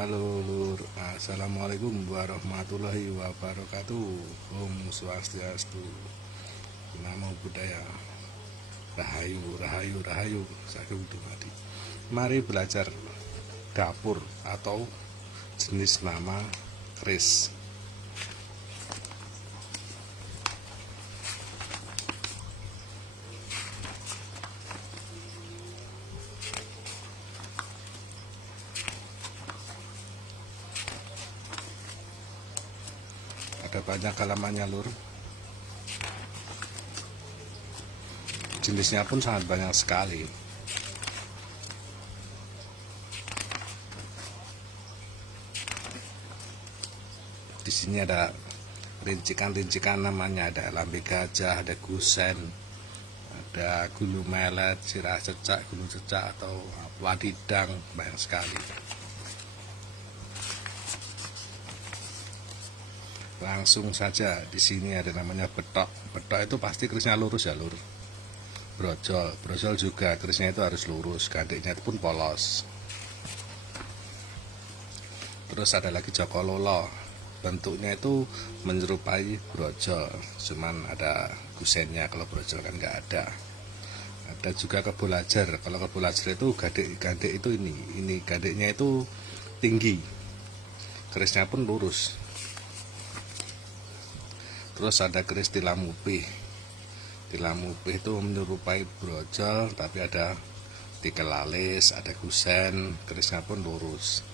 Halo Lur, Assalamualaikum warahmatullahi wabarakatuh. Om Swastiastu, Namo Buddhaya, Rahayu, Rahayu, Rahayu, Sagung Dumadi. Mari belajar dapur atau jenis nama keris. Ada banyak halamannya Lur. Jenisnya pun sangat banyak sekali. Di sini ada rincikan-rincikan namanya, ada lambe gajah, ada gusen, ada gulu melet, sirah cecak, gulu cecak atau wadidang, banyak sekali. Langsung saja, di sini ada namanya betok. Betok itu pasti kerisnya lurus ya Lur. Brojol, brojol juga kerisnya itu harus lurus, gandiknya pun polos. Terus ada lagi Joko Lolo, bentuknya itu menyerupai brojol, cuman ada gusennya. Kalau brojol kan nggak ada. Ada juga kebulajar. Kalau kebulajar itu gandik itu ini gandiknya itu tinggi, kerisnya pun lurus. Terus ada keris tilamupih. Tilamupih itu menyerupai brojol, tapi ada tikel alis, ada gusen, kerisnya pun lurus.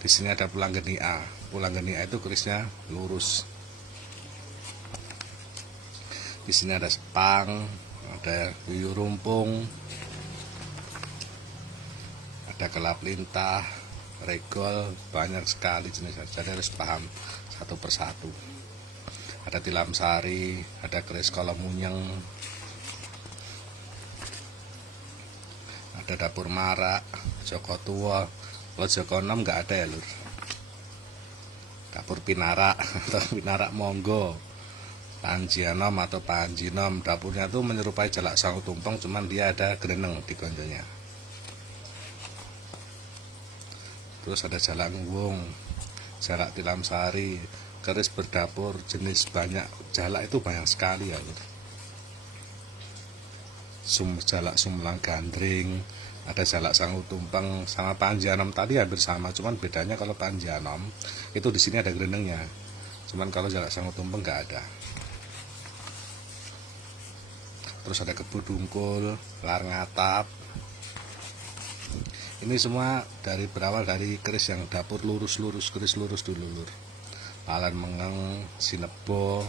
Di sini ada pulanggeni A. Pulanggeni A itu kerisnya lurus. Di sini ada sepang, ada yuyu rumpung, ada kelap lintah, regol, banyak sekali jenisnya. Jadi harus paham satu persatu. Ada tilam sari, ada keris kolomunyeng, ada dapur marak, Joko tua. Kalau Joko enam nggak ada ya Lur. Dapur pinarak atau pinarak monggo, Panjianom atau Panjinom, dapurnya tuh menyerupai jalak sangu tumpeng, cuman dia ada greneng di gonjonya. Terus ada jalak nguwung, jalak tilam sari, keris berdapur jenis banyak, jalak itu banyak sekali ya Lur. Jalak sumlang gandring, ada jalak sangu tumpeng, sama Panjianom tadi hampir sama, cuman bedanya kalau Panjianom itu di sini ada grenengnya, cuman kalau jalak sangu tumpeng nggak ada. Terus ada kebu dungkul, lar ngatap. Ini semua berawal dari keris yang dapur lurus-lurus, keris lurus dulu Lur. Palan mengeng, sinebo,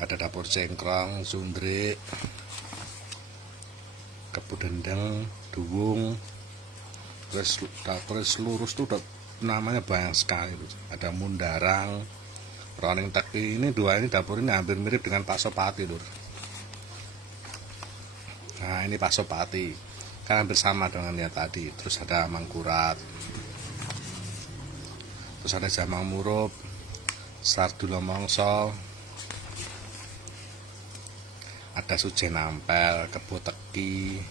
ada dapur cengkrong, sundrik, kebu dendeng, duwung. Keris lurus tuh namanya banyak sekali. Ada mundarang, roning teki. Ini dua ini dapur ini hampir mirip dengan Pasopati Lur. Nah ini Pasopati, kan hampir sama dengan yang tadi. Terus ada mangkurat, terus ada jamang murup, sardula mongso, ada sujen ampel, kebo teki,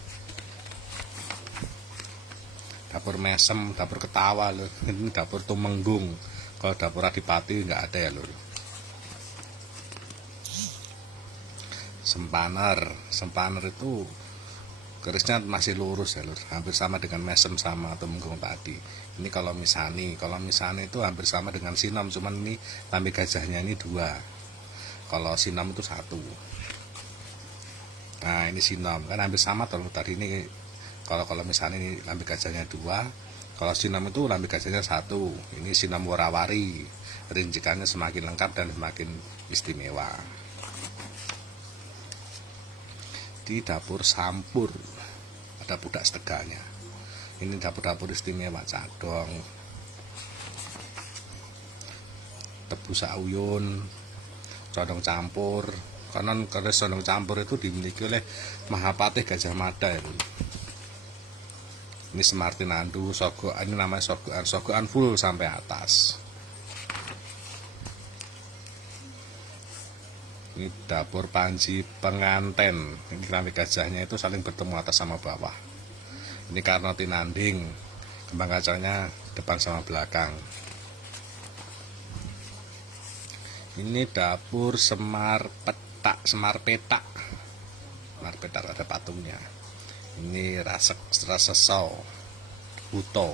dapur mesem, dapur ketawa Lur. Ini dapur tumenggung. Kalau dapur adipati nggak ada ya Lur. Sempaner itu kerisnya masih lurus ya Lur, hampir sama dengan mesem sama tumenggung tadi. Ini kalau misani itu hampir sama dengan sinom, cuman ini lambe gajahnya ini dua, kalau sinom itu satu. Nah ini sinom kan hampir sama tuh tadi. Ini kalau misani ini lambe gajahnya dua, kalau sinom itu lambe gajahnya satu. Ini sinom warawari, rincikannya semakin lengkap dan semakin istimewa. Di dapur sampur ada pudak seteganya. Ini dapur istimewa, cadong, tebu sauyun, condong campur. Konon keris condong campur itu dimiliki oleh Mahapatih Gajah Mada ya. Ini Semartinandu, sogokan, ini namanya sogokan full sampai atas. Ini dapur panji penganten. Ini lambe gajahnya itu saling bertemu atas sama bawah. Ini karena tinanding, kembang kacangnya depan sama belakang. Ini dapur Semar Petak, Semar Petak. Semar Petak ada patungnya. Ini Raseso Buto.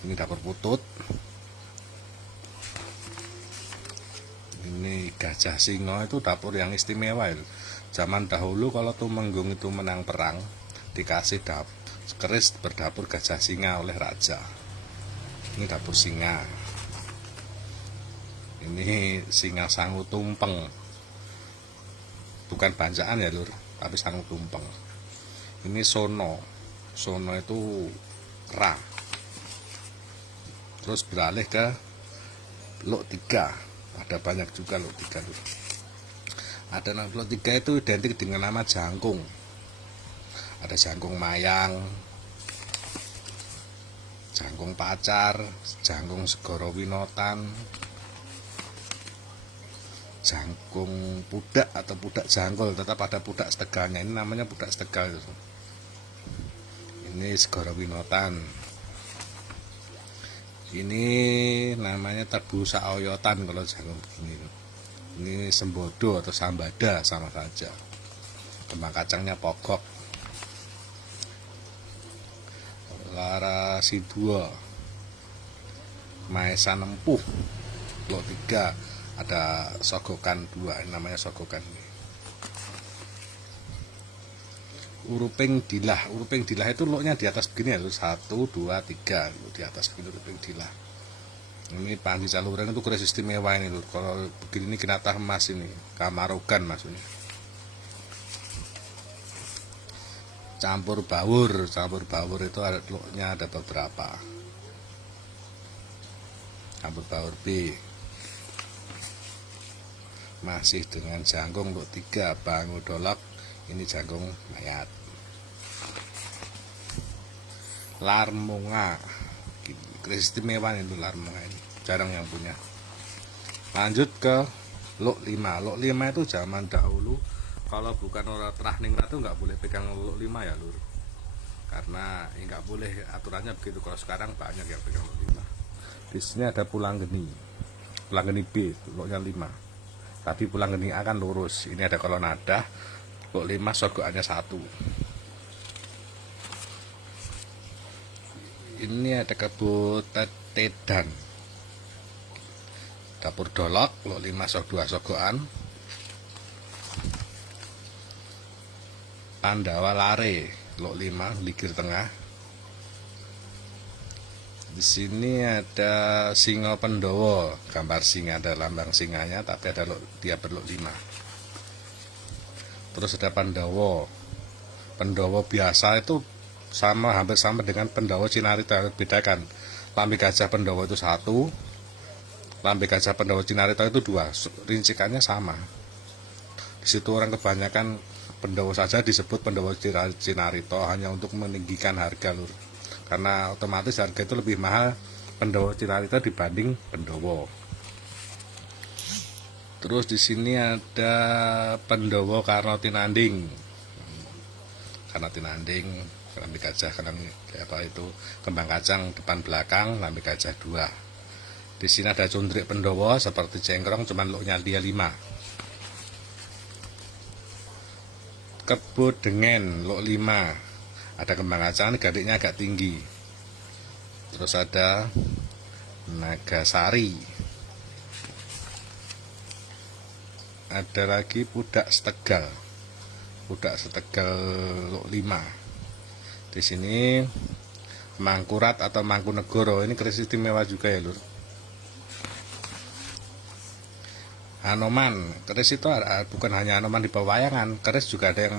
Ini dapur Putut. Ini Gajah Singo, itu dapur yang istimewa itu. Zaman dahulu kalau Tumenggung itu menang perang, dikasih keris berdapur Gajah Singa oleh raja. Ini dapur singa. Ini singa sangu tumpeng. Bukan banjaan ya lur, tapi sangu tumpeng. Ini sono. Sono itu kera. Terus beralih ke Lok 3. Ada banyak juga Lok 3 lur. Ada Lok 3 itu identik dengan nama jangkung. Ada jangkung mayang, jangkung pacar, jangkung segoro winotan, jangkung pudak atau pudak jangkol, tetap ada pudak setegalnya. Ini namanya pudak setegal. Ini segoro winotan. Ini namanya tebu saoyotan kalau jangkung begini. Ini sembodo atau sambada sama saja. Kembang kacangnya pokok. Lara Sidua, Maesa Nempuh, Lok 3. Ada sogokan 2, namanya sogokan. Uruping Dilah. Uruping Dilah itu loknya di atas begini ya, 1, 2, 3 di atas begini Uruping Dilah. Ini Panji Caluran itu keris istimewa ini lho. Kalau begini ini Kinatah emas ini, Kamarogan maksudnya. Campur bawur itu ada loknya ada beberapa. Campur bawur B. Masih dengan jangkung Lok 3, Bangu Dolok. Ini jangkung mayat. Larmonga, keris istimewa itu Larmonga ini, jarang yang punya. Lanjut ke Lok 5. Lok 5 itu zaman dahulu kalau bukan orang Trahningrat itu nggak boleh pegang Lok 5 ya lur, karena nggak boleh, aturannya begitu. Kalau sekarang banyak yang pegang Lok 5. Di sini ada Pulanggeni B, Loknya 5. Tadi Pulanggeni A kan lurus, ini ada kolonada. Lok 5 sogokannya 1. Ini ada Kebo Tedan, dapur Dolok, Lok 5 2 sogokan. Pandawa Lare, Lok 5 Ligir Tengah. Di sini ada Singo Pendowo, gambar singa, ada lambang singanya, tapi ada dia berlok 5. Terus ada Pandawa. Pendowo biasa itu hampir sama dengan Pendowo Cinarita. Bedakan, lambe gajah Pendowo itu 1, lambe gajah Pendowo Cinarita itu 2. Rincikannya sama. Di situ orang kebanyakan Pendowo saja disebut Pendowo Cinarito hanya untuk meninggikan harga lur. Karena otomatis harga itu lebih mahal Pendowo Cinarito dibanding Pendowo. Terus di sini ada Pendowo Karno Tinanding. Karno Tinanding, lambe gajah itu kembang kacang depan belakang, lambe gajah 2. Di sini ada Cundrik Pendowo seperti cengkrong, cuman loknya dia 5. Kebo Dengen, Lok 5. Ada kembang kacang, ini gadiknya agak tinggi. Terus ada Nagasari. Ada lagi Pudak Setegal. Pudak Setegal Lok 5. Di sini Mangkurat atau Mangkunegoro, ini keris istimewa juga ya lur. Anoman, keris itu bukan hanya Anoman di pewayangan, keris juga ada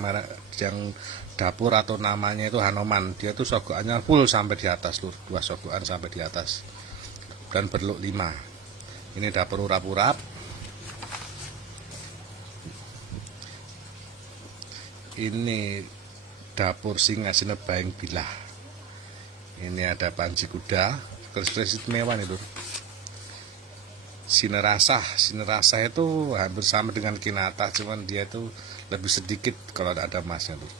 yang dapur atau namanya itu Hanoman. Dia tuh sogokannya full sampai di atas lur, 2 sogokan sampai di atas, dan berlok 5. Ini dapur urap-urap. Ini dapur Singa Sinebaing Bilah. Ini ada Panji Kuda, keris istimewa nih lur. Sinerasah itu hampir sama dengan Kinatah, cuman dia itu lebih sedikit kalau ada emasnya tuh.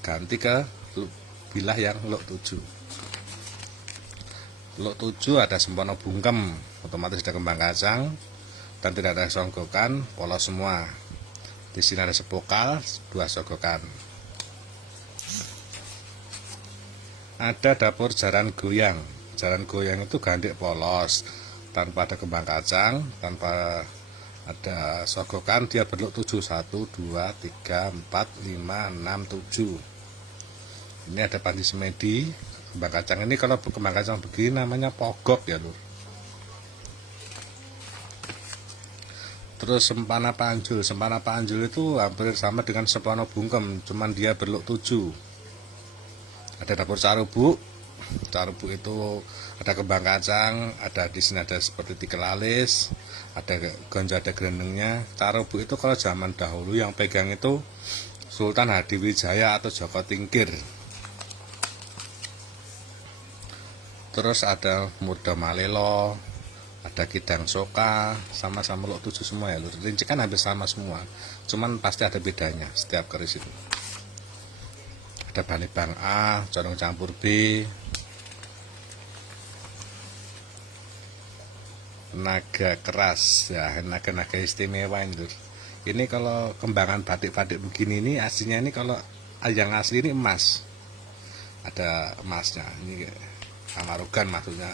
Ganti ke bilah yang luk 7. Luk 7 ada sempono bungkem, otomatis ada kembang kacang dan tidak ada songgokan, polos semua. Di sini ada sepokal, 2 sogokan. Ada dapur jaran goyang. Jaran goyang itu gandik polos, tanpa ada kembang kacang, tanpa ada sogokan, dia berluk 7, 1, 2, 3, 4, 5, 6, 7. Ini ada panci semedi. Kembang kacang ini kalau kembang kacang begini namanya pogok ya lur. Terus sempana panjul. Sempana panjul itu hampir sama dengan sempono bungkem, cuman dia berluk 7. Ada dapur carubuk. Carubuk itu ada kembang kacang, ada di sini ada seperti tikel alis, ada gonja, ada gerendengnya. Carubuk itu kalau zaman dahulu yang pegang itu Sultan Hadiwijaya atau Joko Tingkir. Terus ada murda malelo, ada kidang soka, sama-sama luk 7 semua ya lur. Rincikan hampir sama semua, cuman pasti ada bedanya setiap keris itu. Ada bani bang A, condong campur B, naga keras ya, naga-naga istimewa ini lur. Ini kalau kembangan batik-batik begini ini aslinya ini, kalau yang asli ini emas, ada emasnya. Ini amarugan maksudnya.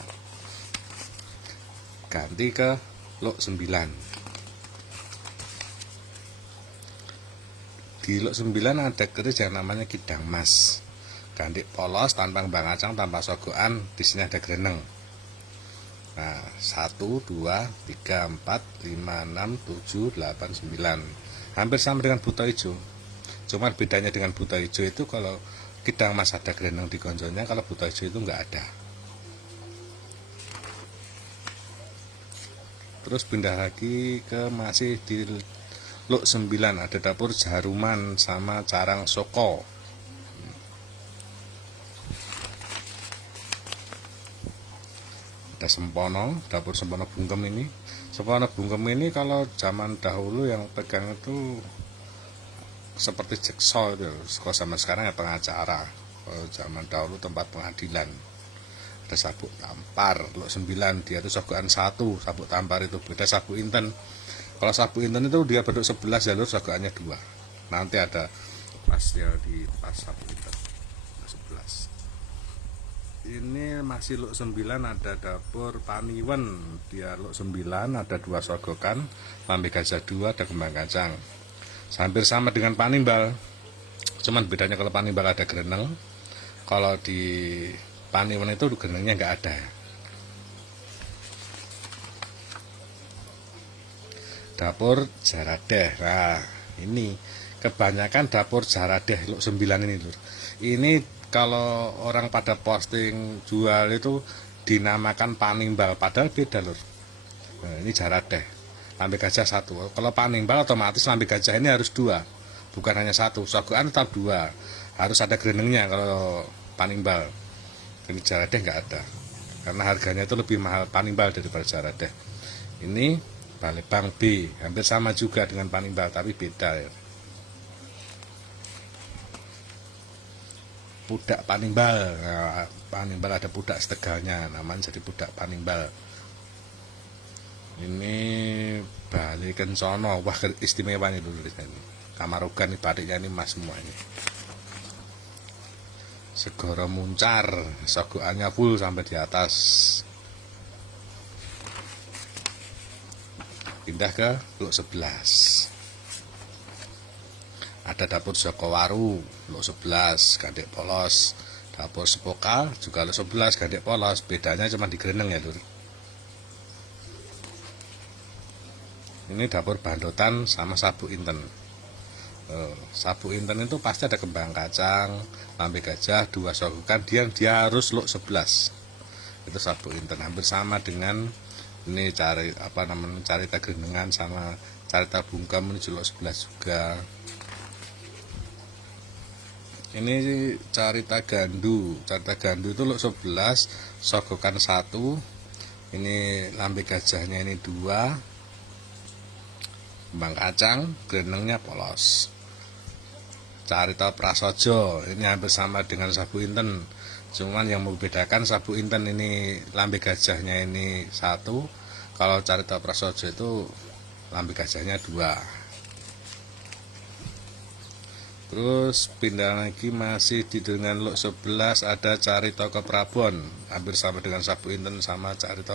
Ganti ke luk 9. Di luk 9 ada keris yang namanya kidang mas, gandik polos, tanpa kembang kacang, tanpa sogokan. Di sini ada greneng. Nah, 1, 2, 3, 4, 5, 6, 7, 8, 9. Hampir sama dengan buta hijau. Cuman bedanya dengan buta hijau itu kalau kidang mas ada greneng di gonjonya, kalau buta hijau itu enggak ada. Terus pindah lagi ke masih di luk 9, ada dapur jaruman sama carang soko. Ada sempono, dapur sempono bungkem ini. Sempono bungkem ini kalau zaman dahulu yang pegang itu seperti jekso itu. Kalau zaman sekarang ya pengacara. Kalau zaman dahulu tempat pengadilan. Ada sabuk tampar, luk 9, dia itu sogokan 1. Sabuk tampar itu beda sabuk inten. Kalau sabuk inten itu dia bentuk 11 jalur, sogokannya 2. Nanti ada pasnya di pas sabuk inten 11. Ini masih luk 9, ada dapur paniwen. Dia luk 9 ada 2 sogokan, lambe gajah 2, ada kembang kacang. Hampir sama dengan panimbal, cuman bedanya kalau panimbal ada greneng, kalau di paniwen itu grenengnya nggak ada. Dapur jaradeh. Nah, ini kebanyakan dapur jaradeh luk 9 ini lur. Ini kalau orang pada posting jual itu dinamakan panimbal, padahal beda lur. Nah, ini jaradeh, lambe gajah 1. Kalau panimbal otomatis lambe gajah ini harus 2, bukan hanya 1. Sogokan tetap 2, harus ada grenengnya kalau panimbal. Ini jaradeh nggak ada, karena harganya itu lebih mahal panimbal daripada jaradeh. Ini balebang B, hampir sama juga dengan panimbal tapi beda ya. Pudak panimbal. Nah, panimbal ada pudak setegalnya, namanya jadi pudak panimbal. Ini Bali Kencono, wah istimewanya dulu ini. Kamarogan ini batiknya ini emas semua ini. Segoro muncar, sogokannya full sampai di atas. Pindah ke luk 11. Ada dapur Jokowaru, luk 11, gandik polos. Dapur Sepokal juga luk 11, gandik polos. Bedanya cuma di greneng ya lur. Ini dapur Bandotan sama sabuk inten. Sabuk inten itu pasti ada kembang kacang, lambe gajah, 2 sogokan, dia harus luk 11. Itu sabuk inten, hampir sama dengan ini carita grenengan sama carita bungkem, ini luk 11 juga. Ini carita gandu itu luk 11, sogokan 1. Ini lambe gajahnya ini 2, kembang kacang, grenengnya polos. Carita Prasaja. Ini hampir sama dengan Sabu Inten, cuman yang membedakan Sabu Inten ini lambe gajahnya ini 1, kalau Carita Prasaja itu lambe gajahnya 2. Terus pindah lagi masih di dengan Luk 11 ada Carita Keprabon, hampir sama dengan Sabu Inten sama Carita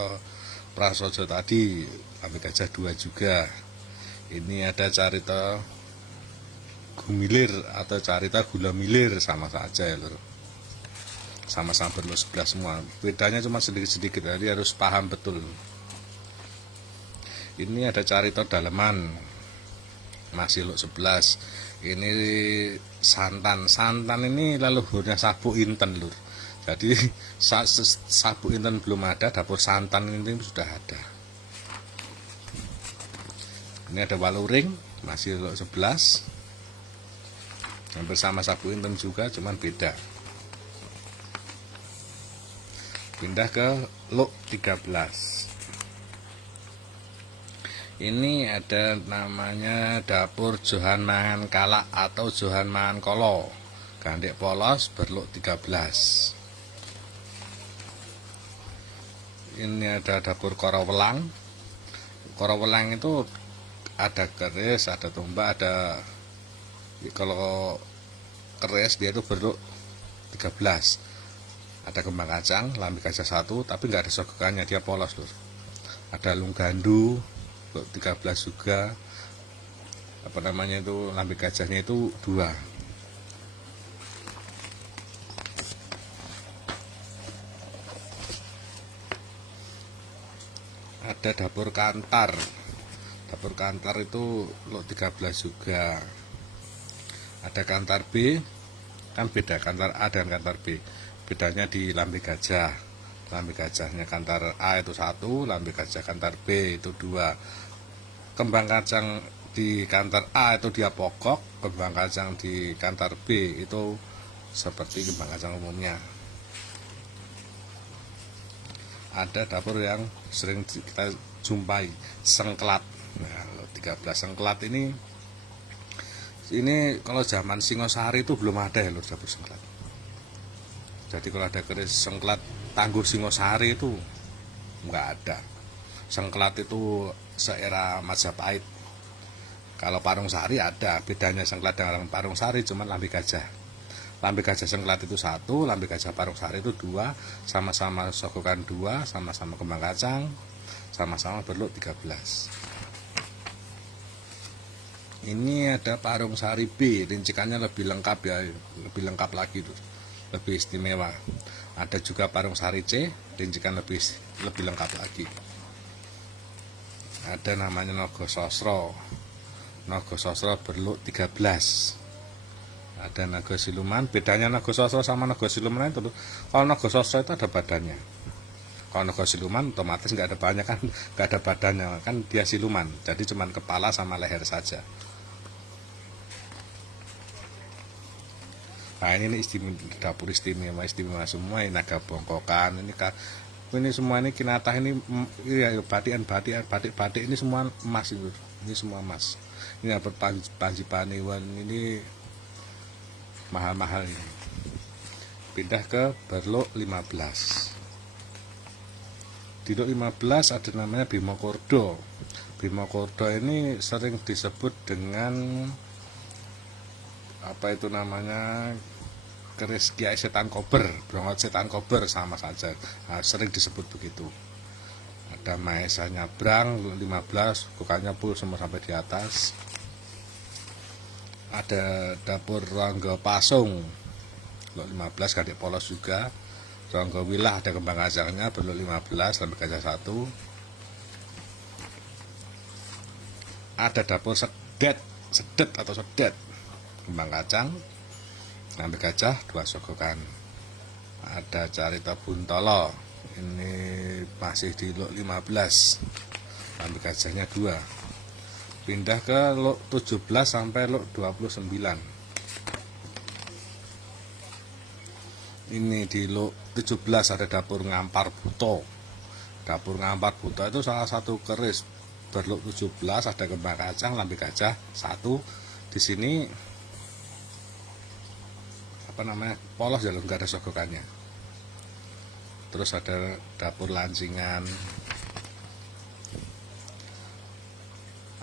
Prasaja tadi, lambe gajah 2 juga. Ini ada Carita Gumilir atau Carita Gula Milir, sama saja ya lur, sama-sama berluk 11 semua, bedanya cuma sedikit-sedikit, jadi harus paham betul. Ini ada Carita Daleman, masih luk 11. Ini santan ini leluhurnya Sabu Inten lur, jadi Sabu Inten belum ada, dapur santan ini sudah ada. Ini ada Waluring, masih luk 11, hampir sama Sabu Inten juga, cuman beda. Pindah ke Luk 13. Ini ada namanya dapur Johan Mangan Kalak atau Johan Mangan Kolo, Gandek Polos, berluk 13. Ini ada dapur Korowelang. Korowelang itu ada keris, ada tombak, ada, kalau keris dia itu berluk 13. Ada kembang kacang, lambe gajah 1, tapi nggak ada sogokannya, dia polos lur. Ada lunggandu, luk 13 juga. Apa namanya itu, lambe gajahnya itu 2. Ada dapur Kantar. Dapur Kantar itu luk 13 juga. Ada Kantar B, kan beda Kantar A dan Kantar B. Bedanya di lambe gajah. Lambe gajahnya Kantar A itu 1, lambe gajah Kantar B itu 2. Kembang kacang di Kantar A itu dia pokok, kembang kacang di Kantar B itu seperti kembang kacang umumnya. Ada dapur yang sering kita jumpai, sengklat. Nah, 13 sengklat ini kalau zaman Singosari itu belum ada ya lur, dapur sengklat. Jadi kalau ada keris sengklat Tangguh Singosari itu nggak ada. Sengklat itu seera Majapahit. Kalau Parung Sari ada, bedanya sengklat dengan Parung Sari cuman lambe gajah. Lambe gajah sengklat itu 1, lambe gajah Parung Sari itu 2, sama-sama sogokan 2, sama-sama kembang kacang, sama-sama berluk 13. Ini ada Parung Sari B, rincikannya lebih lengkap ya, lebih lengkap lagi tuh, lebih istimewa. Ada juga Parung Sari C, rincikan lebih lengkap lagi. Ada namanya Nogososro. Nogososro berluk 13. Ada Naga Siluman, bedanya Nogososro sama Naga Siluman itu tuh, kalau Nogososro itu ada badannya. Kalau Naga Siluman otomatis nggak ada banyak kan, nggak ada badannya kan, dia siluman, jadi cuman kepala sama leher saja. Nah ini dapur istimewa semua, ini naga bongkokan, ini semua, ini kinatah, ini ya, batik ini semua emas itu, ini semua emas. Ini dapat Panji Paniwan, ini mahal-mahal ini. Pindah ke berluk 15. Di luk 15 ada namanya Bimo Kordo. Bimo Kordo ini sering disebut dengan apa itu namanya, keris Kiai Setan Kober, Brongot Setan Kober, sama saja. Nah, sering disebut begitu. Ada Maesa Nyabrang 15, bukannya full semua sampai di atas. Ada dapur Ronggo Pasung luk 15, Gandek Polos juga. Ronggo Wilah ada kembang kacangnya berluk 15, lambe gajah 1. Ada dapur Sedet atau Sedet, kembang kacang, lambe gajah 2 sogokan. Ada Carita Buntolo, ini masih di luk 15, lambe gajahnya 2. Pindah ke luk 17 sampai luk 29. Ini di luk 17 ada dapur Ngampar Buto. Dapur Ngampar Buto itu salah satu keris berluk 17, ada kembang kacang, lambe gajah 1. Di sini polos ya, nggak ada sogokannya. Terus ada dapur lancingan,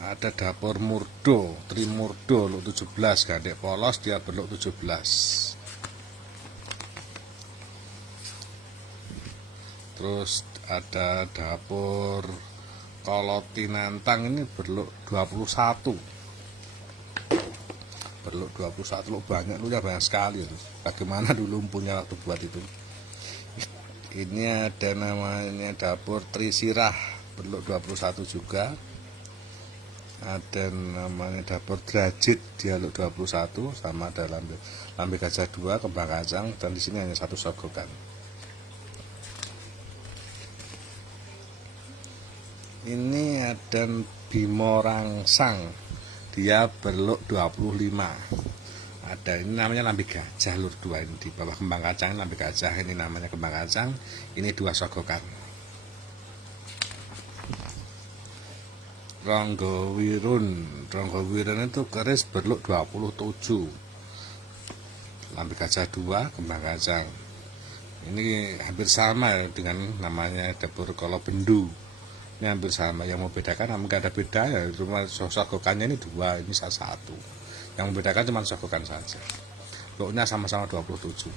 ada dapur murdo, trimurdo lu 17, gandek polos dia berluk 17. Terus ada dapur kolotinantang, ini berluk 21. Berluk 21 lu banyak, lu ya banyak sekali itu. Bagaimana dulu punya waktu buat itu. Ini ada namanya dapur Trisirah, berluk 21 juga. Ada namanya dapur Drajit, dialog 21, sama ada lambe gajah 2, kembang kacang, dan di sini hanya satu sogokan. Ini ada Bimo Rangsang, dia berluk 25. Ada ini namanya lambe gajah lur 2, ini di bawah kembang kacang lambe gajah, ini namanya kembang kacang, ini 2 sogokan. Ronggo Wirun itu keris berluk 27. Lambe gajah 2, kembang kacang. Ini hampir sama dengan namanya dapur Kolobendu. Ini hampir sama, yang membedakan nggak ada beda ya, cuma sogokannya ini 2, ini 1. Yang membedakan cuma sogokan saja. Loknya sama-sama 27.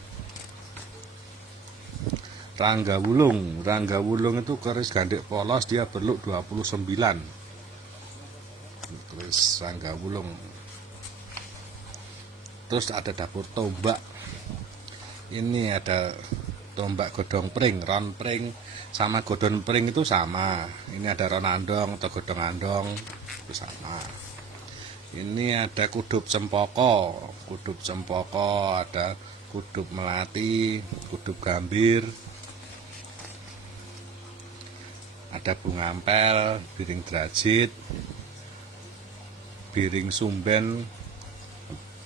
Rangga Wulung itu keris gandek polos, dia berluk 29. Terus Rangga Wulung. Terus ada dapur tombak. Ini ada tombak godong pring, ron pring sama godon pring itu sama. Ini ada ron andong atau godong andong itu sama. Ini ada kudup cempoko, ada kudup melati, kudup gambir, ada bunga ampel, biring Drajit, biring sumben,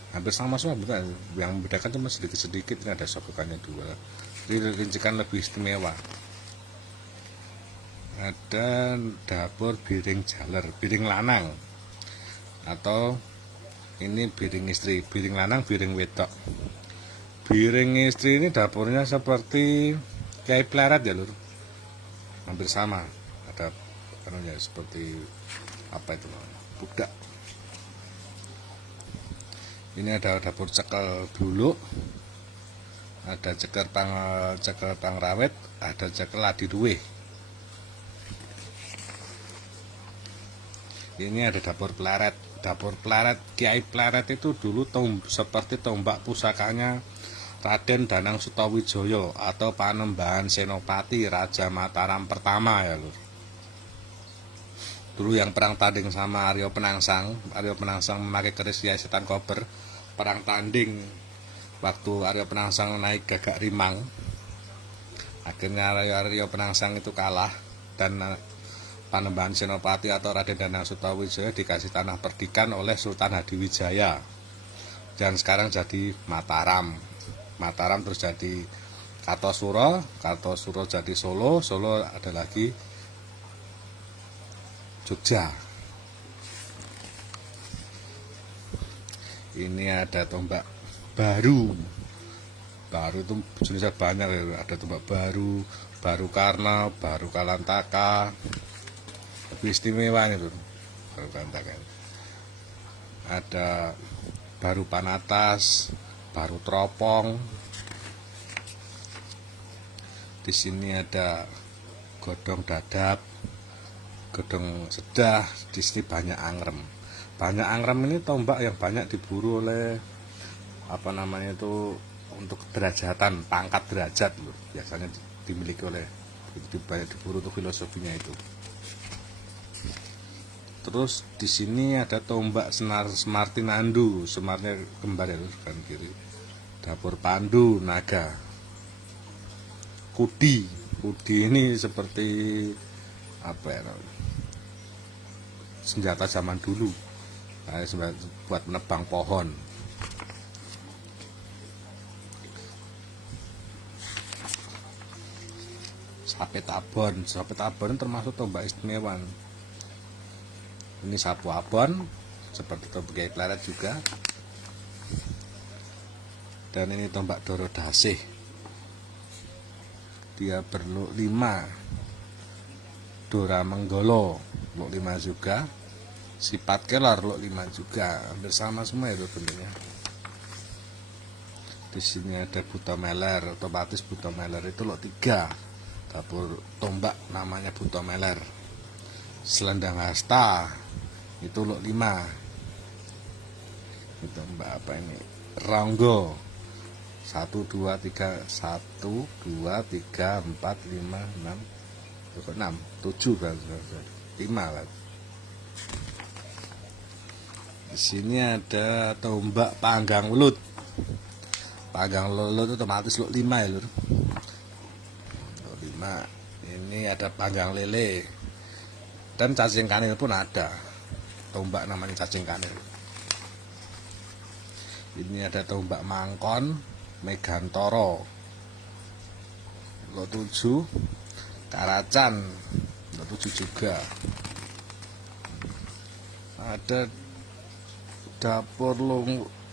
hampir sama semua, bukan? Yang membedakan cuma sedikit-sedikit, ini ada sogokannya 2. Jadi rincikan lebih istimewa. Ada dapur biring jaler, biring lanang, atau ini biring istri, biring lanang, biring wedok. Biring istri ini dapurnya seperti kayak pleret ya lur, hampir sama. Ada seperti apa itu, budak. Ini ada dapur cekel dulu, ada cekel pangrawet, ada cekel adiduwe. Ini ada dapur pleret. Dapur pleret, Kiai Pleret itu dulu seperti tombak pusakanya Raden Danang Sutawijaya atau Panembahan Senopati Raja Mataram pertama ya lur. Dulu yang perang tanding sama Aryo Penangsang memakai keris Kiai Setan Kober, perang tanding waktu Aryo Penangsang naik Gagak Rimang. Akhirnya Aryo Penangsang itu kalah dan Panembahan Senopati atau Raden Danang Sutawijaya dikasih tanah perdikan oleh Sultan Hadiwijaya. Dan sekarang jadi Mataram. Mataram terus jadi Kartosuro jadi Solo ada lagi Jogja. Ini ada tombak baru itu jenisnya banyak ya. Ada tombak baru Karna, baru Kalantaka, lebih istimewa ini tuh baru Kalantaka. Ada baru Panatas, baru Teropong. Di sini ada godong dadap, godong sedah. Di sini banyak angrem. Banyak angrem ini tombak yang banyak diburu oleh untuk derajatan, pangkat derajat loh. Biasanya dimiliki oleh itu, banyak diburu untuk filosofinya itu. Terus di sini ada tombak Semartinandu, Semarnya kembar ya kan kiri. Dapur Pandu Naga. Kudi ini seperti senjata zaman dulu, buat menebang pohon. Sape tabon termasuk tombak istimewa. Ini sapu abon seperti tombak Kiai Pleret juga. Dan ini tombak Doro Dasih, dia berluk 5. Dora Menggolo luk 5 juga. Sifat Kelor luk 5 juga. Hampir sama semua itu bentuknya. Di sini ada Buto Meler, otomatis Buto Meler itu luk 3. Dapur tombak namanya Buto Meler. Selendang Hasta itu luk 5. Itu tombak apa ini? Ronggo. 1 2 3 1 2 3 4 5 6 7 kan, 5 lah. Di sini ada tombak Panggang Welut. Panggang Welut itu otomatis luk 5 ya, Lur. Luk 5. Ini ada Panggang Lele. Dan cacing kanil pun ada. Tombak namanya cacing kanil. Ini ada tombak Mangkon Megantoro luk 7. Karacan luk 7 juga. Ada dapur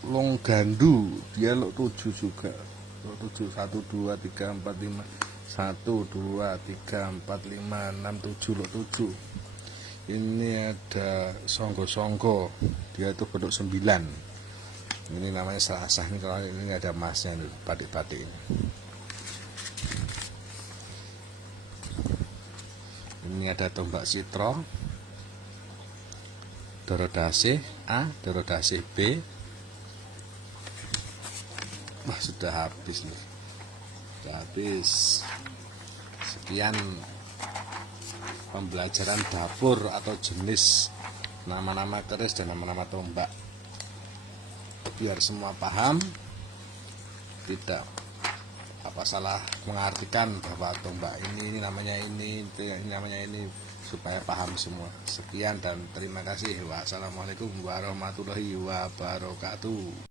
Longgandu, dia luk 7 juga. Luk 7 1 2 3 4 5 1 2 3 4 5 6 7 luk 7. Ini ada Songgo-songgo, dia itu bentuk 9. Ini namanya selasah, ini kalau ini nggak ada emasnya, batik-batik ini. Ini ada tombak Citro, Doro Dasih A, Doro Dasih B. Wah, sudah habis nih. Sudah habis. Sekian pembelajaran dapur atau jenis nama-nama keris dan nama-nama tombak. Biar semua paham, tidak salah mengartikan bahwa tombak ini namanya ini namanya ini, supaya paham semua. Sekian dan terima kasih. Wassalamualaikum warahmatullahi wabarakatuh.